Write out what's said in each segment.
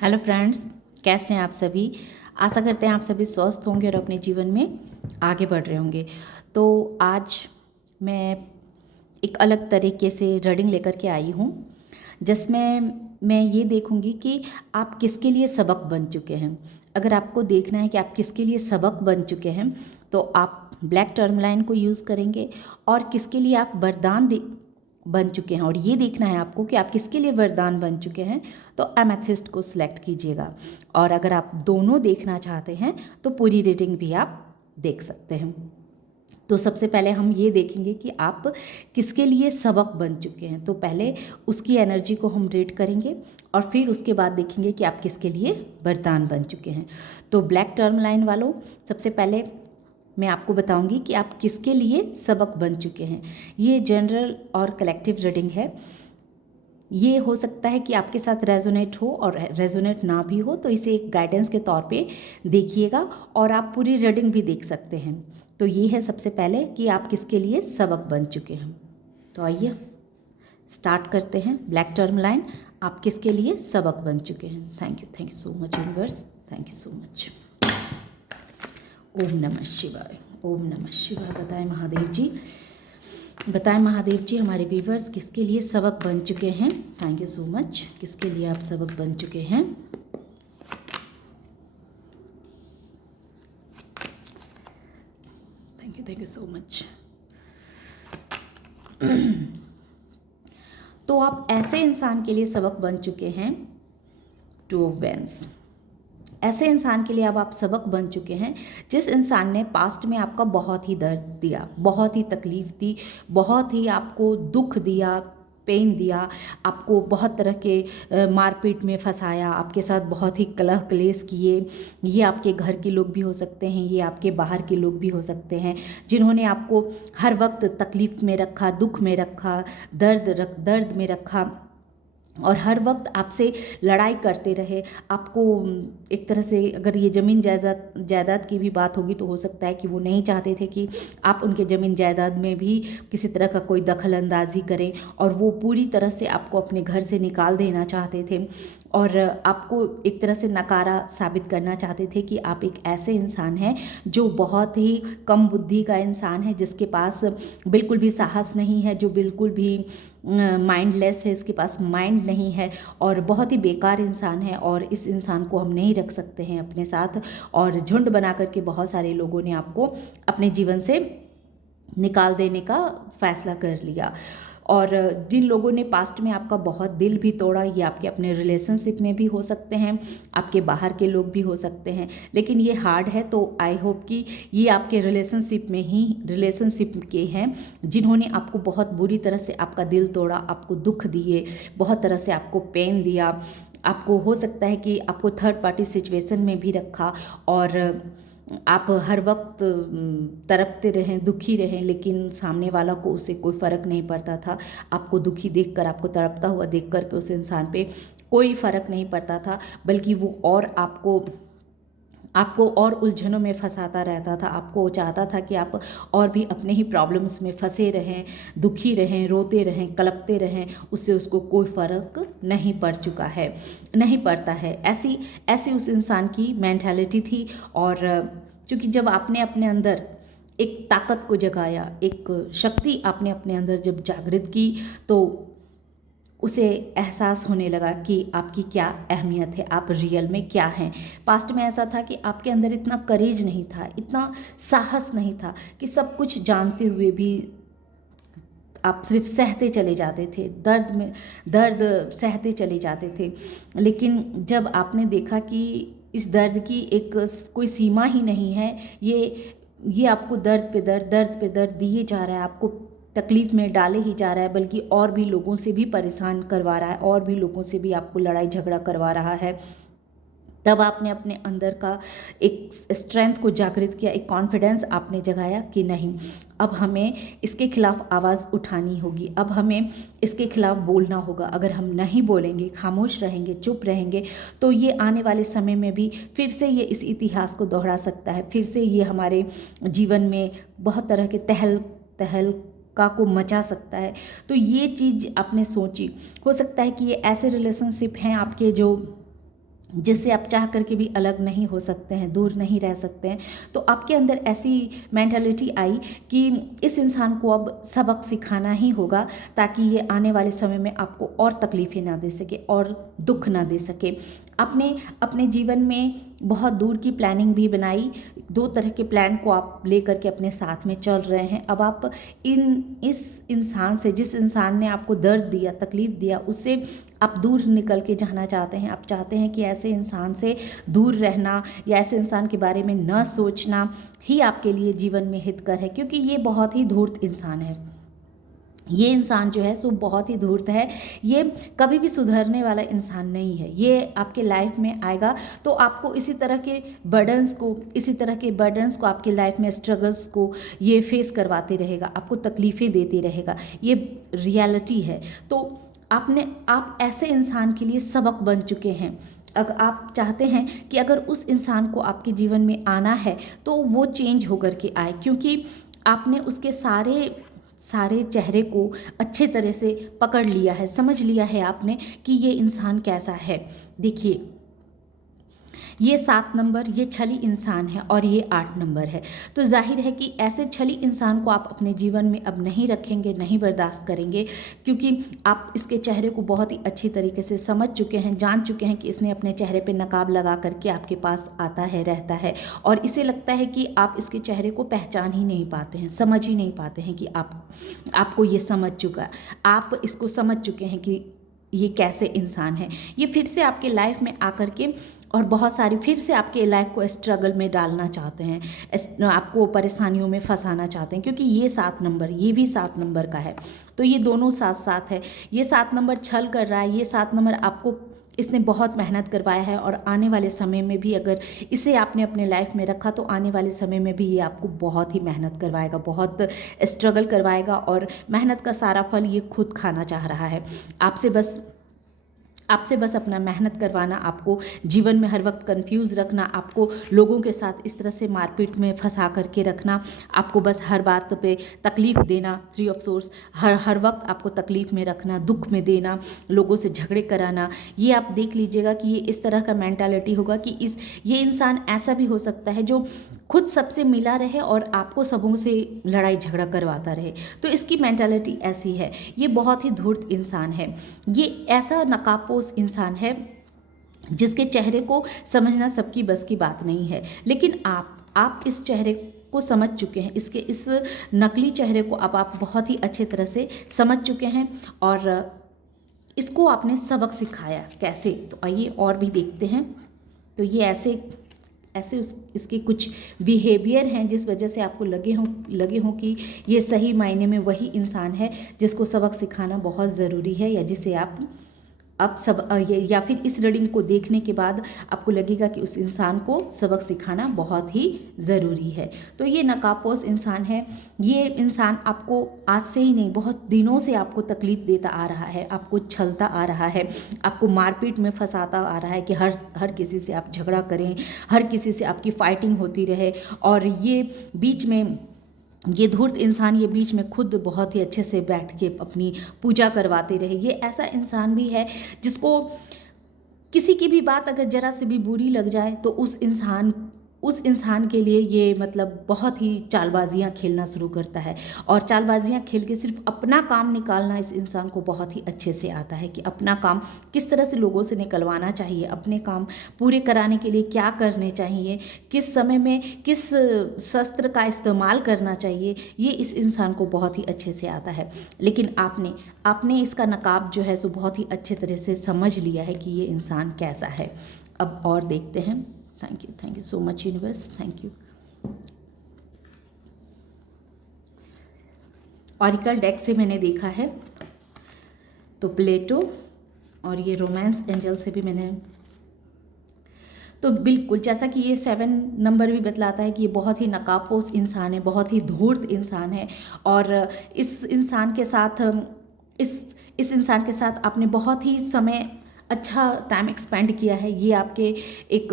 Hello friends, कैसे हैं आप सभी। आशा करते हैं आप सभी स्वस्थ होंगे और अपने जीवन में आगे बढ़ रहे होंगे। तो आज मैं एक अलग तरीके से रीडिंग लेकर के आई हूँ, जिसमें मैं ये देखूँगी कि आप किसके लिए सबक बन चुके हैं। अगर आपको देखना है कि आप किसके लिए सबक बन चुके हैं तो आप ब्लैक टर्म लाइन को यूज़ करेंगे, और किसके लिए आप वरदान बन चुके हैं और ये देखना है आपको कि आप किसके लिए वरदान बन चुके हैं, तो एमेथिस्ट को सिलेक्ट कीजिएगा। और अगर आप दोनों देखना चाहते हैं तो पूरी रीडिंग भी आप देख सकते हैं। तो सबसे पहले हम ये देखेंगे कि आप किसके लिए सबक बन चुके हैं। तो पहले उसकी एनर्जी को हम रीड करेंगे और फिर उसके बाद देखेंगे कि आप किसके लिए वरदान बन चुके हैं। तो ब्लैक टर्म लाइन वालों, सबसे पहले मैं आपको बताऊंगी कि आप किसके लिए सबक बन चुके हैं। ये जनरल और कलेक्टिव रीडिंग है। ये हो सकता है कि आपके साथ रेजोनेट हो और रेजोनेट ना भी हो, तो इसे एक गाइडेंस के तौर पे देखिएगा और आप पूरी रीडिंग भी देख सकते हैं। तो ये है सबसे पहले कि आप किसके लिए सबक बन चुके हैं। तो आइए स्टार्ट करते हैं। ब्लैक टर्म लाइन, आप किसके लिए सबक बन चुके हैं। Thank you so much universe, thank you so much. ओम नमः शिवाय, ओम नमः शिवाय। बताएं महादेव जी, बताएं महादेव जी, हमारे व्यूवर्स किसके लिए सबक बन चुके हैं। Thank you so much. किसके लिए आप सबक बन चुके हैं। Thank you so much. तो आप ऐसे इंसान के लिए सबक बन चुके हैं, टू ऑफ वेंस। ऐसे इंसान के लिए अब आप सबक बन चुके हैं जिस इंसान ने पास्ट में आपका बहुत ही दर्द दिया, बहुत ही तकलीफ़ दी, बहुत ही आपको दुख दिया, पेन दिया, आपको बहुत तरह के मारपीट में फंसाया, आपके साथ बहुत ही कलह क्लेश किए। ये आपके घर के लोग भी हो सकते हैं, ये आपके बाहर के लोग भी हो सकते हैं, जिन्होंने आपको हर वक्त तकलीफ़ में रखा, दुख में रखा, दर्द में रखा और हर वक्त आपसे लड़ाई करते रहे। आपको एक तरह से अगर ये ज़मीन जायदाद जायदाद की भी बात होगी तो हो सकता है कि वो नहीं चाहते थे कि आप उनके ज़मीन जायदाद में भी किसी तरह का कोई दखल अंदाजी करें, और वो पूरी तरह से आपको अपने घर से निकाल देना चाहते थे और आपको एक तरह से नकारा साबित करना चाहते थे कि आप एक ऐसे इंसान हैं जो बहुत ही कम बुद्धि का इंसान है, जिसके पास बिल्कुल भी साहस नहीं है, जो बिल्कुल भी माइंडलेस है, इसके पास माइंड नहीं है और बहुत ही बेकार इंसान है, और इस इंसान को हम नहीं रख सकते हैं अपने साथ। और झुंड बना करके बहुत सारे लोगों ने आपको अपने जीवन से निकाल देने का फैसला कर लिया। और जिन लोगों ने पास्ट में आपका बहुत दिल भी तोड़ा, ये आपके अपने रिलेशनशिप में भी हो सकते हैं, आपके बाहर के लोग भी हो सकते हैं, लेकिन ये हार्ड है। तो आई होप कि ये आपके रिलेशनशिप के हैं जिन्होंने आपको बहुत बुरी तरह से आपका दिल तोड़ा, आपको दुख दिए, बहुत तरह से आपको पेन दिया, आपको हो सकता है कि आपको थर्ड पार्टी सिचुएशन में भी रखा और आप हर वक्त तड़पते रहें, दुखी रहें, लेकिन सामने वाला को उससे कोई फ़र्क नहीं पड़ता था। आपको दुखी देखकर, आपको तड़पता हुआ देख कर के उस इंसान पे कोई फ़र्क नहीं पड़ता था, बल्कि वो और आपको और उलझनों में फंसाता रहता था। आपको चाहता था कि आप और भी अपने ही प्रॉब्लम्स में फंसे रहें, दुखी रहें, रोते रहें, कलपते रहें। उससे उसको कोई फ़र्क नहीं पड़ चुका है, नहीं पड़ता है। ऐसी ऐसी उस इंसान की मेंटालिटी थी। और चूँकि जब आपने अपने अंदर एक ताकत को जगाया, एक शक्ति आपने अपने अंदर जब जागृत की, तो उसे एहसास होने लगा कि आपकी क्या अहमियत है, आप रियल में क्या हैं। पास्ट में ऐसा था कि आपके अंदर इतना करेज नहीं था, इतना साहस नहीं था कि सब कुछ जानते हुए भी आप सिर्फ सहते चले जाते थे, दर्द सहते चले जाते थे। लेकिन जब आपने देखा कि इस दर्द की एक कोई सीमा ही नहीं है, ये आपको दर्द पे दर्द दिए जा रहा है, आपको तकलीफ़ में डाले ही जा रहा है, बल्कि और भी लोगों से भी परेशान करवा रहा है, और भी लोगों से भी आपको लड़ाई झगड़ा करवा रहा है। तब आपने अपने अंदर का एक स्ट्रेंथ को जागृत किया, एक कॉन्फिडेंस आपने जगाया कि नहीं, अब हमें इसके खिलाफ आवाज़ उठानी होगी, अब हमें इसके खिलाफ बोलना होगा। अगर हम नहीं बोलेंगे, खामोश रहेंगे, चुप रहेंगे, तो ये आने वाले समय में भी फिर से ये इस इतिहास को दोहरा सकता है, फिर से ये हमारे जीवन में बहुत तरह के तहलका को मचा सकता है। तो ये चीज़ आपने सोची। हो सकता है कि ये ऐसे रिलेशनशिप हैं आपके जो जिससे आप चाह करके भी अलग नहीं हो सकते हैं, दूर नहीं रह सकते हैं। तो आपके अंदर ऐसी मेंटालिटी आई कि इस इंसान को अब सबक सिखाना ही होगा, ताकि ये आने वाले समय में आपको और तकलीफ़ें ना दे सके और दुख ना दे सके। आपने अपने जीवन में बहुत दूर की प्लानिंग भी बनाई, 2 तरह के प्लान को आप लेकर के अपने साथ में चल रहे हैं। अब आप इस इंसान से, जिस इंसान ने आपको दर्द दिया, तकलीफ़ दिया, उससे आप दूर निकल के जाना चाहते हैं। आप चाहते हैं कि ऐसे इंसान से दूर रहना या ऐसे इंसान के बारे में न सोचना ही आपके लिए जीवन में हितकर है, क्योंकि ये बहुत ही धूर्त इंसान है। ये इंसान जो है सो बहुत ही धूर्त है। ये कभी भी सुधरने वाला इंसान नहीं है। ये आपके लाइफ में आएगा तो आपको इसी तरह के बर्डन्स को आपके लाइफ में, स्ट्रगल्स को ये फेस करवाते रहेगा, आपको तकलीफ़ें देते रहेगा। ये रियलिटी है। तो आप ऐसे इंसान के लिए सबक बन चुके हैं। अगर आप चाहते हैं कि अगर उस इंसान को आपके जीवन में आना है तो वो चेंज होकर के आए, क्योंकि आपने उसके सारे चेहरे को अच्छे तरह से पकड़ लिया है, समझ लिया है आपने कि ये इंसान कैसा है। देखिए, ये 7 नंबर, ये छली इंसान है और ये 8 नंबर है। तो जाहिर है कि ऐसे छली इंसान को आप अपने जीवन में अब नहीं रखेंगे, नहीं बर्दाश्त करेंगे, क्योंकि आप इसके चेहरे को बहुत ही अच्छी तरीके से समझ चुके हैं, जान चुके हैं कि इसने अपने चेहरे पे नकाब लगा करके आपके पास आता है, रहता है, और इसे लगता है कि आप इसके चेहरे को पहचान ही नहीं पाते हैं, समझ ही नहीं पाते हैं कि आपको ये समझ चुका, आप इसको समझ चुके हैं कि ये कैसे इंसान है। ये फिर से आपके लाइफ में आकर के और बहुत सारी फिर से आपके लाइफ को स्ट्रगल में डालना चाहते हैं, आपको परेशानियों में फंसाना चाहते हैं, क्योंकि ये 7 नंबर, ये भी 7 नंबर का है। तो ये दोनों साथ साथ है। ये 7 नंबर छल कर रहा है, ये 7 नंबर आपको इसने बहुत मेहनत करवाया है, और आने वाले समय में भी अगर इसे आपने अपने लाइफ में रखा तो आने वाले समय में भी ये आपको बहुत ही मेहनत करवाएगा, बहुत स्ट्रगल करवाएगा, और मेहनत का सारा फल ये खुद खाना चाह रहा है। आपसे बस अपना मेहनत करवाना, आपको जीवन में हर वक्त कंफ्यूज रखना, आपको लोगों के साथ इस तरह से मारपीट में फंसा करके रखना, आपको बस हर बात पे तकलीफ़ देना, 3 ऑफ सोर्स, हर वक्त आपको तकलीफ़ में रखना, दुख में देना, लोगों से झगड़े कराना। ये आप देख लीजिएगा कि ये इस तरह का मेंटालिटी होगा कि ये इंसान ऐसा भी हो सकता है जो खुद सबसे मिला रहे और आपको सबों से लड़ाई झगड़ा करवाता रहे। तो इसकी मेंटालिटी ऐसी है। ये बहुत ही धूर्त इंसान है। ये ऐसा नकाबपोश इंसान है जिसके चेहरे को समझना सबकी बस की बात नहीं है। लेकिन आप इस चेहरे को समझ चुके हैं, इस नकली चेहरे को अब आप बहुत ही अच्छे तरह से समझ चुके हैं, और इसको आपने सबक सिखाया कैसे। तो आइए और भी देखते हैं। तो ये ऐसे इसके कुछ बिहेवियर हैं जिस वजह से आपको लगे हों कि ये सही मायने में वही इंसान है जिसको सबक सिखाना बहुत ज़रूरी है, या जिसे या फिर इस रीडिंग को देखने के बाद आपको लगेगा कि उस इंसान को सबक सिखाना बहुत ही ज़रूरी है। तो ये नकाबपोश इंसान है। ये इंसान आपको आज से ही नहीं, बहुत दिनों से आपको तकलीफ़ देता आ रहा है, आपको छलता आ रहा है, आपको मारपीट में फंसाता आ रहा है कि हर किसी से आप झगड़ा करें, हर किसी से आपकी फाइटिंग होती रहे, और ये धूर्त इंसान ये बीच में खुद बहुत ही अच्छे से बैठ के अपनी पूजा करवाते रहे। ये ऐसा इंसान भी है जिसको किसी की भी बात अगर जरा से भी बुरी लग जाए तो उस इंसान के लिए ये मतलब बहुत ही चालबाजियाँ खेलना शुरू करता है, और चालबाजियाँ खेल के सिर्फ अपना काम निकालना इस इंसान को बहुत ही अच्छे से आता है कि अपना काम किस तरह से लोगों से निकलवाना चाहिए, अपने काम पूरे कराने के लिए क्या करने चाहिए, किस समय में किस शस्त्र का इस्तेमाल करना चाहिए, ये इस इंसान को बहुत ही अच्छे से आता है। लेकिन आपने इसका नकाब जो है सो बहुत ही अच्छे तरह से समझ लिया है कि ये इंसान कैसा है। अब और देखते हैं। Thank you so much universe, thank you. Oracle deck से मैंने देखा है तो प्लेटो, और ये रोमांस एंजल से भी मैंने, तो बिल्कुल जैसा कि ये 7 नंबर भी बतलाता है कि ये बहुत ही नकाबपोश इंसान है, बहुत ही धूर्त इंसान है, और इस इंसान के साथ आपने बहुत ही समय अच्छा टाइम एक्सपेंड किया है। ये आपके एक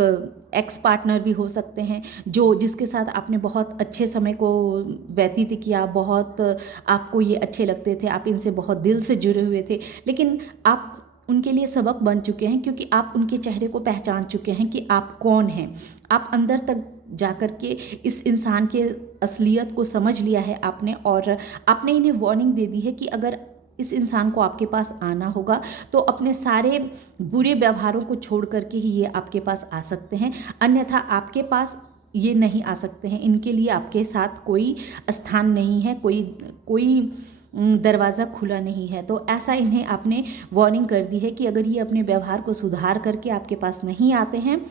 एक्स पार्टनर भी हो सकते हैं जिसके साथ आपने बहुत अच्छे समय को व्यतीत किया, बहुत आपको ये अच्छे लगते थे, आप इनसे बहुत दिल से जुड़े हुए थे, लेकिन उनके लिए सबक बन चुके हैं, क्योंकि आप उनके चेहरे को पहचान चुके हैं कि आप कौन हैं। आप अंदर तक जाकर के इस इंसान के असलियत को समझ लिया है आपने, और आपने इन्हें वार्निंग दे दी है कि अगर इस इंसान को आपके पास आना होगा तो अपने सारे बुरे व्यवहारों को छोड़ करके ही ये आपके पास आ सकते हैं, अन्यथा आपके पास ये नहीं आ सकते हैं। इनके लिए आपके साथ कोई स्थान नहीं है, कोई दरवाज़ा खुला नहीं है। तो ऐसा इन्हें आपने वार्निंग कर दी है कि अगर ये अपने व्यवहार को सुधार करके आपके पास नहीं आते हैं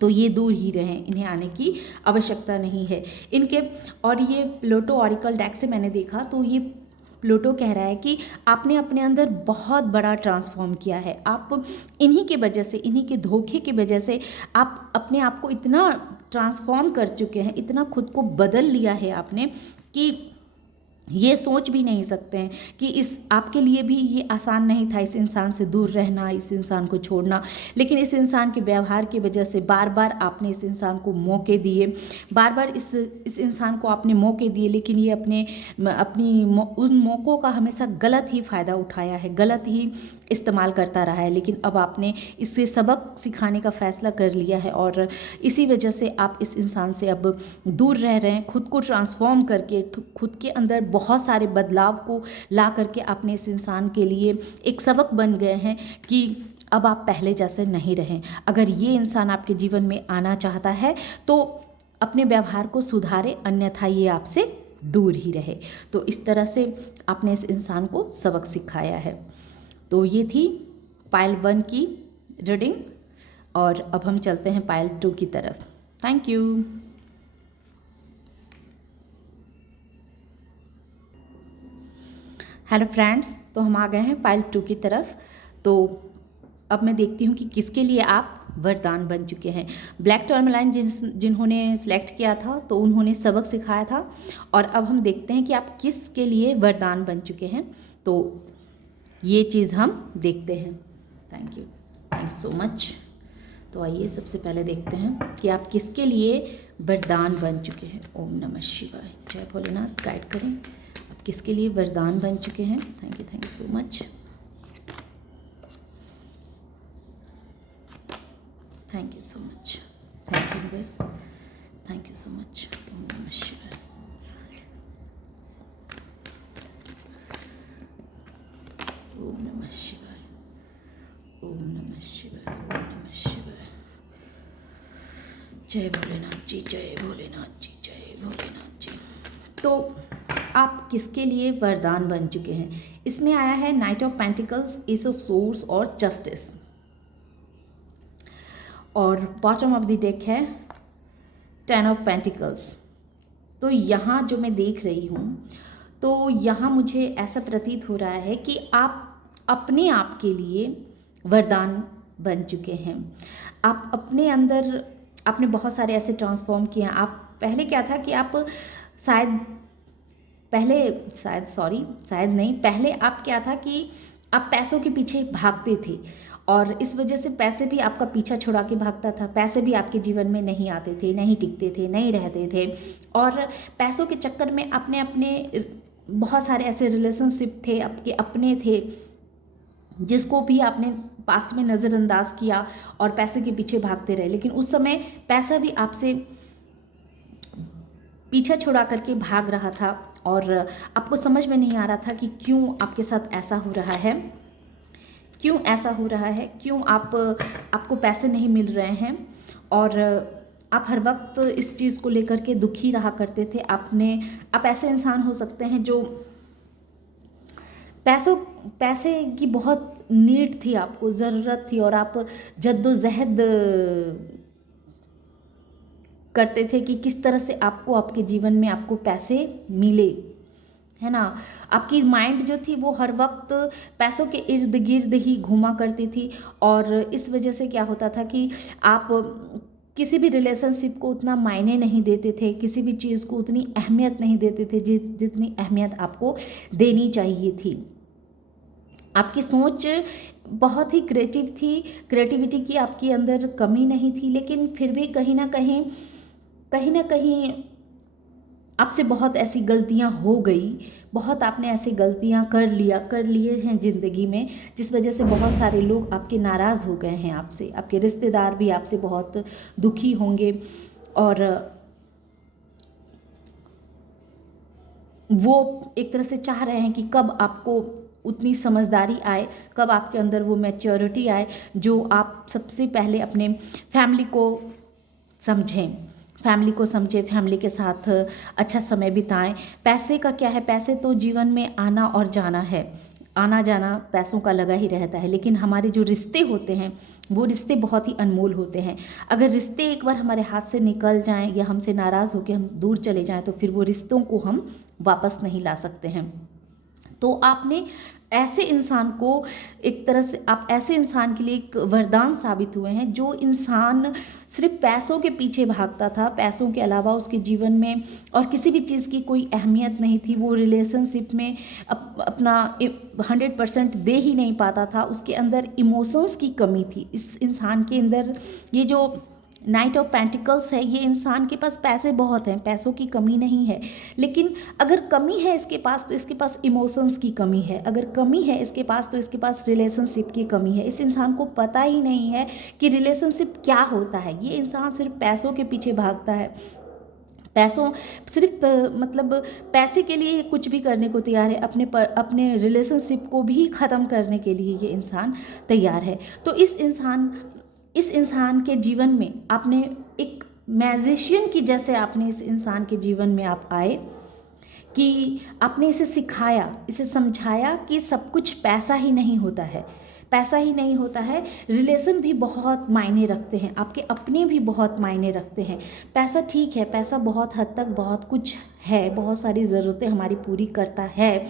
तो ये दूर ही रहें, इन्हें आने की आवश्यकता नहीं है इनके। और ये प्लूटो ऑरिकल डेक से मैंने देखा तो ये प्लूटो कह रहा है कि आपने अपने अंदर बहुत बड़ा ट्रांसफॉर्म किया है। आप इन्हीं के वजह से, इन्हीं के धोखे की वजह से आप अपने आप को इतना ट्रांसफॉर्म कर चुके हैं, इतना खुद को बदल लिया है आपने कि ये सोच भी नहीं सकते हैं कि इस आपके लिए भी ये आसान नहीं था इस इंसान से दूर रहना, इस इंसान को छोड़ना। लेकिन इस इंसान के व्यवहार की वजह से बार बार आपने इस इंसान को मौके दिए, बार बार इस इंसान को आपने मौके दिए, लेकिन ये उन मौक़ों का हमेशा गलत ही फ़ायदा उठाया है, गलत ही इस्तेमाल करता रहा है। लेकिन अब आपने इससे सबक सिखाने का फ़ैसला कर लिया है और इसी वजह से आप इस इंसान से अब दूर रह रहे हैं। खुद को ट्रांसफॉर्म करके, खुद के अंदर बहुत सारे बदलाव को ला करके आपने इस इंसान के लिए एक सबक बन गए हैं कि अब आप पहले जैसे नहीं रहें। अगर ये इंसान आपके जीवन में आना चाहता है तो अपने व्यवहार को सुधारे, अन्यथा ये आपसे दूर ही रहे। तो इस तरह से आपने इस इंसान को सबक सिखाया है। तो ये थी पाइल 1 की रीडिंग, और अब हम चलते हैं पाइल 2 की तरफ। Thank you. हेलो फ्रेंड्स, तो हम आ गए हैं पाइल 2 की तरफ। तो अब मैं देखती हूँ कि किसके लिए आप वरदान बन चुके हैं। ब्लैक टर्मलाइन जिन्होंने सेलेक्ट किया था तो उन्होंने सबक सिखाया था, और अब हम देखते हैं कि आप किसके लिए वरदान बन चुके हैं। तो ये चीज़ हम देखते हैं। Thank you so much. तो आइए सबसे पहले देखते हैं कि आप किसके लिए वरदान बन चुके हैं। ओम नमः शिवाय, जय भोलेनाथ। गाइड करें आप किसके लिए वरदान बन चुके हैं। Thank you so much. Thank you so much. Thank you बस, थैंक यू सो मच। ओम नमः शिवाय। ओम नमः शिवाय, ओम नमः शिवाय, ओम नमः शिवाय। जय भोलेनाथ जी, जय भोलेनाथ जी, जय भोलेनाथ जी। तो आप किसके लिए वरदान बन चुके हैं। इसमें आया है night of pentacles, S of swords और जस्टिस, और बॉटम ऑफ द डेक है 10 ऑफ पेंटिकल्स। तो यहाँ जो मैं देख रही हूँ, तो यहाँ मुझे ऐसा प्रतीत हो रहा है कि आप अपने आप के लिए वरदान बन चुके हैं। आप अपने अंदर आपने बहुत सारे ऐसे ट्रांसफॉर्म किए हैं। आप पहले क्या था कि आप पहले आप क्या था कि आप पैसों के पीछे भागते थे, और इस वजह से पैसे भी आपका पीछा छुड़ा के भागता था। पैसे भी आपके जीवन में नहीं आते थे, नहीं टिकते थे, नहीं रहते थे, और पैसों के चक्कर में आपने अपने बहुत सारे ऐसे रिलेशनशिप थे, आपके अपने थे, जिसको भी आपने पास्ट में नज़रअंदाज किया और पैसे के पीछे भागते रहे। लेकिन उस समय पैसा भी आपसे पीछा छुड़ा करके भाग रहा था, और आपको समझ में नहीं आ रहा था कि क्यों आपके साथ ऐसा हो रहा है, क्यों ऐसा हो रहा है, क्यों आपको पैसे नहीं मिल रहे हैं, और आप हर वक्त इस चीज़ को लेकर के दुखी रहा करते थे। आप ऐसे इंसान हो सकते हैं जो पैसे की बहुत नीड थी, आपको ज़रूरत थी, और आप जद्दोजहद करते थे कि किस तरह से आपके जीवन में आपको पैसे मिले, है ना। आपकी माइंड जो थी वो हर वक्त पैसों के इर्द गिर्द ही घूमा करती थी, और इस वजह से क्या होता था कि आप किसी भी रिलेशनशिप को उतना मायने नहीं देते थे, किसी भी चीज़ को उतनी अहमियत नहीं देते थे जितनी अहमियत आपको देनी चाहिए थी। आपकी सोच बहुत ही क्रिएटिव थी, क्रिएटिविटी की आपके अंदर कमी नहीं थी, लेकिन फिर भी कहीं ना कहीं आपसे बहुत ऐसी गलतियां हो गई, बहुत आपने ऐसी गलतियां कर लिए हैं ज़िंदगी में, जिस वजह से बहुत सारे लोग आपके नाराज़ हो गए हैं आपसे, आपके रिश्तेदार भी आपसे बहुत दुखी होंगे। और वो एक तरह से चाह रहे हैं कि कब आपको उतनी समझदारी आए, कब आपके अंदर वो मैच्योरिटी आए, जो आप सबसे पहले अपने फैमिली को समझें, फैमिली के साथ अच्छा समय बिताएं। पैसे का क्या है, पैसे तो जीवन में आना और जाना है, आना जाना पैसों का लगा ही रहता है, लेकिन हमारे जो रिश्ते होते हैं वो रिश्ते बहुत ही अनमोल होते हैं। अगर रिश्ते एक बार हमारे हाथ से निकल जाएं या हमसे नाराज़ होकर हम दूर चले जाएं, तो फिर वो रिश्तों को हम वापस नहीं ला सकते हैं। तो आपने ऐसे इंसान को, एक तरह से आप ऐसे इंसान के लिए एक वरदान साबित हुए हैं। जो इंसान सिर्फ पैसों के पीछे भागता था, पैसों के अलावा उसके जीवन में और किसी भी चीज़ की कोई अहमियत नहीं थी, वो रिलेशनशिप में अपना 100% दे ही नहीं पाता था, उसके अंदर इमोशंस की कमी थी। इस इंसान के अंदर ये जो नाइट ऑफ पेंटिकल्स है, ये इंसान के पास पैसे बहुत हैं, पैसों की कमी नहीं है, लेकिन अगर कमी है इसके पास तो इसके पास इमोशंस की कमी है, अगर कमी है इसके पास तो इसके पास रिलेशनशिप की कमी है। इस इंसान को पता ही नहीं है कि रिलेशनशिप क्या होता है। ये इंसान सिर्फ पैसों के पीछे भागता है, पैसों सिर्फ मतलब पैसे के लिए कुछ भी करने को तैयार है, अपने रिलेशनशिप को भी ख़त्म करने के लिए ये इंसान तैयार है। तो इस इंसान के जीवन में आपने एक मैजिशियन की जैसे आपने इस इंसान के जीवन में आप आए, कि आपने इसे सिखाया, इसे समझाया कि सब कुछ पैसा ही नहीं होता है, पैसा ही नहीं होता है, रिलेशन भी बहुत मायने रखते हैं, आपके अपने भी बहुत मायने रखते हैं। पैसा ठीक है, पैसा बहुत हद तक बहुत कुछ है, बहुत सारी ज़रूरतें हमारी पूरी करता है,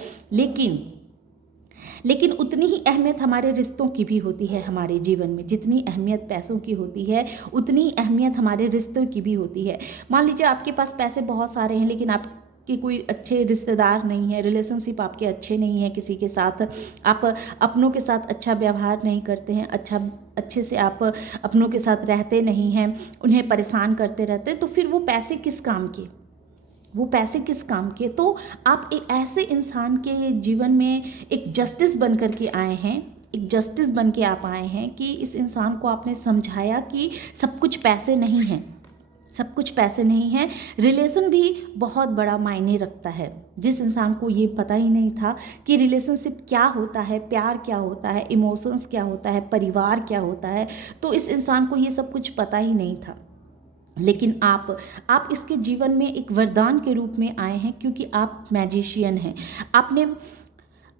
लेकिन उतनी ही अहमियत हमारे रिश्तों की भी होती है हमारे जीवन में। जितनी अहमियत पैसों की होती है, उतनी अहमियत हमारे रिश्तों की भी होती है। मान लीजिए आपके पास पैसे बहुत सारे हैं, लेकिन आपके कोई अच्छे रिश्तेदार नहीं है, रिलेशनशिप आपके अच्छे नहीं है किसी के साथ, आप अपनों के साथ अच्छा व्यवहार नहीं करते हैं, अच्छे से आप अपनों के साथ रहते नहीं हैं, उन्हें परेशान करते रहते हैं, तो फिर वो पैसे किस काम के, वो पैसे किस काम के। तो आप एक ऐसे इंसान के जीवन में एक जस्टिस बन कर के आए हैं, एक जस्टिस बन के आप आए हैं कि इस इंसान को आपने समझाया कि सब कुछ पैसे नहीं हैं, सब कुछ पैसे नहीं है, रिलेशन भी बहुत बड़ा मायने रखता है। जिस इंसान को ये पता ही नहीं था कि रिलेशनशिप क्या होता है, प्यार क्या होता है, इमोशंस क्या होता है, परिवार क्या होता है, तो इस इंसान को ये सब कुछ पता ही नहीं था। लेकिन आप इसके जीवन में एक वरदान के रूप में आए हैं, क्योंकि आप मैजिशियन हैं।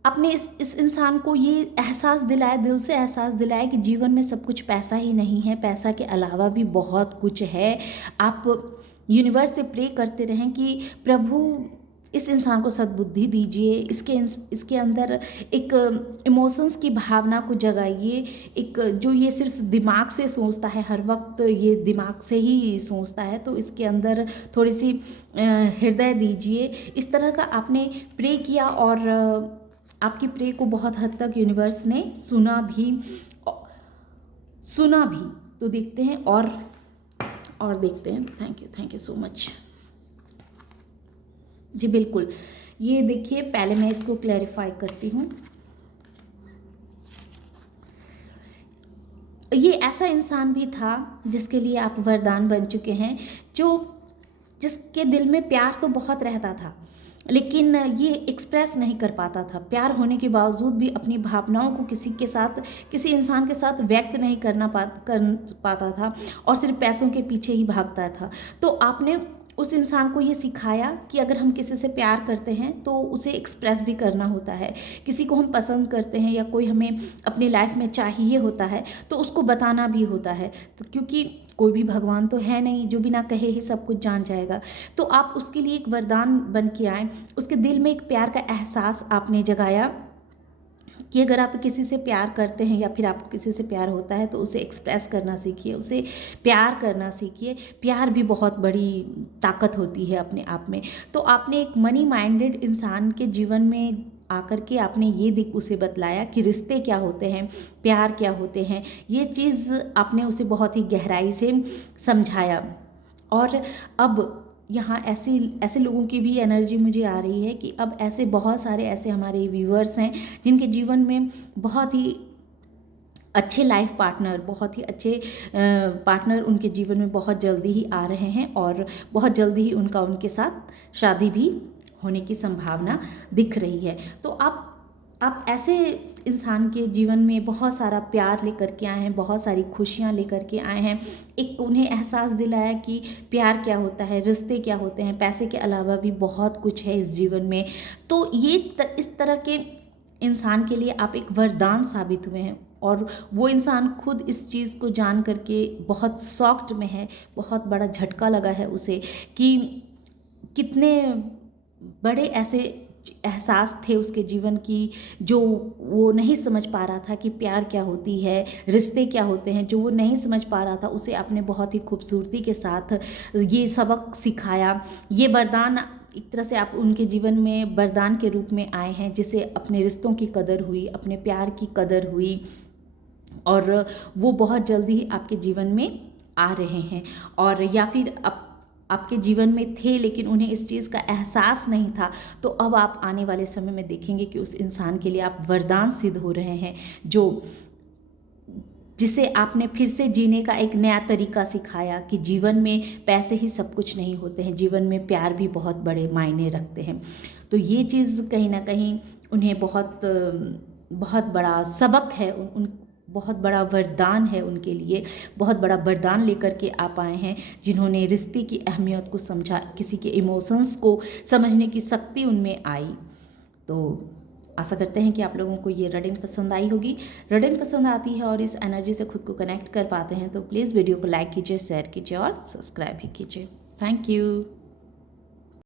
आपने इस इंसान को ये एहसास दिलाया, दिल से एहसास दिलाया कि जीवन में सब कुछ पैसा ही नहीं है, पैसा के अलावा भी बहुत कुछ है। आप यूनिवर्स से प्रे करते रहें कि प्रभु इस इंसान को सद्बुद्धि दीजिए, इसके अंदर एक इमोशंस की भावना को जगाइए। एक जो ये सिर्फ दिमाग से सोचता है, हर वक्त ये दिमाग से ही सोचता है, तो इसके अंदर थोड़ी सी हृदय दीजिए। इस तरह का आपने प्रे किया और आपकी प्रे को बहुत हद तक यूनिवर्स ने सुना भी। तो देखते हैं और देखते हैं। थैंक यू सो मच जी। बिल्कुल, ये देखिए, पहले मैं इसको क्लैरिफाई करती हूँ। ये ऐसा इंसान भी था जिसके लिए आप वरदान बन चुके हैं, जिसके दिल में प्यार तो बहुत रहता था, लेकिन ये एक्सप्रेस नहीं कर पाता था। प्यार होने के बावजूद भी अपनी भावनाओं को किसी इंसान के साथ व्यक्त नहीं कर पाता था, और सिर्फ पैसों के पीछे ही भागता था। तो आपने उस इंसान को ये सिखाया कि अगर हम किसी से प्यार करते हैं तो उसे एक्सप्रेस भी करना होता है। किसी को हम पसंद करते हैं या कोई हमें अपनी लाइफ में चाहिए होता है तो उसको बताना भी होता है, तो क्योंकि कोई भी भगवान तो है नहीं जो बिना कहे ही सब कुछ जान जाएगा। तो आप उसके लिए एक वरदान बन के आए, उसके दिल में एक प्यार का एहसास आपने जगाया कि अगर आप किसी से प्यार करते हैं या फिर आपको किसी से प्यार होता है तो उसे एक्सप्रेस करना सीखिए, उसे प्यार करना सीखिए। प्यार भी बहुत बड़ी ताकत होती है अपने आप में। तो आपने एक मनी माइंडेड इंसान के जीवन में आकर के आपने ये उसे बतलाया कि रिश्ते क्या होते हैं, प्यार क्या होते हैं, ये चीज़ आपने उसे बहुत ही गहराई से समझाया। और अब यहाँ ऐसे ऐसे लोगों की भी एनर्जी मुझे आ रही है कि अब ऐसे बहुत सारे ऐसे हमारे व्यूअर्स हैं जिनके जीवन में बहुत ही अच्छे लाइफ पार्टनर, बहुत ही अच्छे पार्टनर उनके जीवन में बहुत जल्दी ही आ रहे हैं और बहुत जल्दी ही उनके साथ शादी भी होने की संभावना दिख रही है। तो आप ऐसे इंसान के जीवन में बहुत सारा प्यार लेकर के आए हैं, बहुत सारी खुशियाँ लेकर के आए हैं, एक उन्हें एहसास दिलाया कि प्यार क्या होता है, रिश्ते क्या होते हैं, पैसे के अलावा भी बहुत कुछ है इस जीवन में। तो ये इस तरह के इंसान के लिए आप एक वरदान साबित हुए हैं और वो इंसान खुद इस चीज़ को जान करके बहुत शॉक्ड में है, बहुत बड़ा झटका लगा है उसे कि कितने बड़े ऐसे एहसास थे उसके जीवन की जो वो नहीं समझ पा रहा था कि प्यार क्या होती है, रिश्ते क्या होते हैं, जो वो नहीं समझ पा रहा था उसे आपने बहुत ही खूबसूरती के साथ ये सबक सिखाया। ये वरदान एक तरह से आप उनके जीवन में वरदान के रूप में आए हैं, जिसे अपने रिश्तों की कदर हुई, अपने प्यार की कदर हुई और वो बहुत जल्दी ही आपके जीवन में आ रहे हैं। और या फिर आपके जीवन में थे लेकिन उन्हें इस चीज़ का एहसास नहीं था, तो अब आप आने वाले समय में देखेंगे कि उस इंसान के लिए आप वरदान सिद्ध हो रहे हैं, जिसे आपने फिर से जीने का एक नया तरीका सिखाया कि जीवन में पैसे ही सब कुछ नहीं होते हैं, जीवन में प्यार भी बहुत बड़े मायने रखते हैं। तो ये चीज़ कहीं ना कहीं उन्हें बहुत बड़ा सबक है, बहुत बड़ा वरदान है उनके लिए, बहुत बड़ा वरदान लेकर के आप आए हैं, जिन्होंने रिश्ते की अहमियत को समझा, किसी के इमोशंस को समझने की शक्ति उनमें आई। तो आशा करते हैं कि आप लोगों को ये रीडिंग पसंद आई होगी। रीडिंग पसंद आती है और इस एनर्जी से खुद को कनेक्ट कर पाते हैं तो प्लीज़ वीडियो को लाइक कीजिए, शेयर कीजिए और सब्सक्राइब भी कीजिए। Thank you.